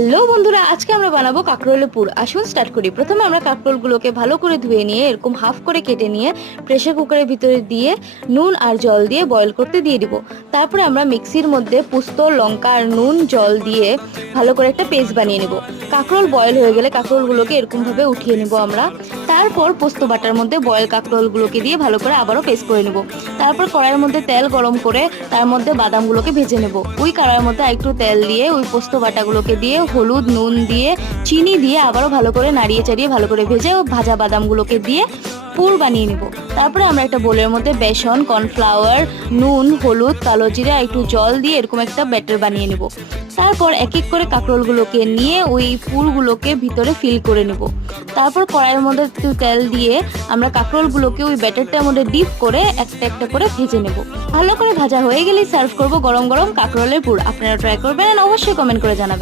Hello বন্ধুরা, আজকে আমরা বানাবো কাঁকরোলের পুর। আসুন স্টার্ট করি। প্রথমে আমরা কাঁকরোলগুলোকে ভালো করে ধুয়ে নিয়ে এরকম হাফ করে কেটে নিয়ে প্রেসার কুকারের ভিতরে দিয়ে নুন আর জল দিয়ে বয়েল করতে দিয়ে দিব। তারপরে আমরা মিক্সির মধ্যে পোস্ত, লঙ্কা আর নুন জল দিয়ে ভালো করে একটা পেস্ট বানিয়ে নেব। কাঁকরোল বয়েল হয়ে গেলে কাঁকরোলগুলোকে এরকমভাবে উঠিয়ে নেব আমরা। তারপর পোস্ত বাটার মধ্যে বয়েল কাঁকরোলগুলোকে দিয়ে ভালো করে আবারও পেস্ট করে নেব। তারপর কড়াইয়ের মধ্যে তেল গরম করে তার মধ্যে বাদামগুলোকে ভেজে নেব। ওই কড়াইয়ের মধ্যে একটু তেল দিয়ে ওই পোস্ত বাটাগুলোকে দিয়ে হলুদ, নুন দিয়ে, চিনি দিয়ে আবারও ভালো করে নাড়িয়ে চাড়িয়ে ভালো করে ভেজে ভাজা বাদামগুলোকে দিয়ে পুর বানিয়ে নিব। তারপরে আমরা একটা বোলের মধ্যে বেসন, কর্নফ্লাওয়ার, নুন, হলুদ, কালো জিরা, একটু জল দিয়ে এরকম একটা ব্যাটার বানিয়ে নিব। তারপর এক এক করে কাঁকরোলগুলোকে নিয়ে ওই পুরগুলোকে ভিতরে ফিল করে নিব। তারপর কড়াইয়ের মধ্যে একটু তেল দিয়ে আমরা কাঁকরোলগুলোকে ওই ব্যাটারটার মধ্যে ডিপ করে একটা একটা করে ভেজে নেব। ভালো করে ভাজা হয়ে গেলেই সার্ভ করব গরম গরম কাঁকরোলের পুর। আপনারা ট্রাই করবেন আর অবশ্যই কমেন্ট করে জানাবেন।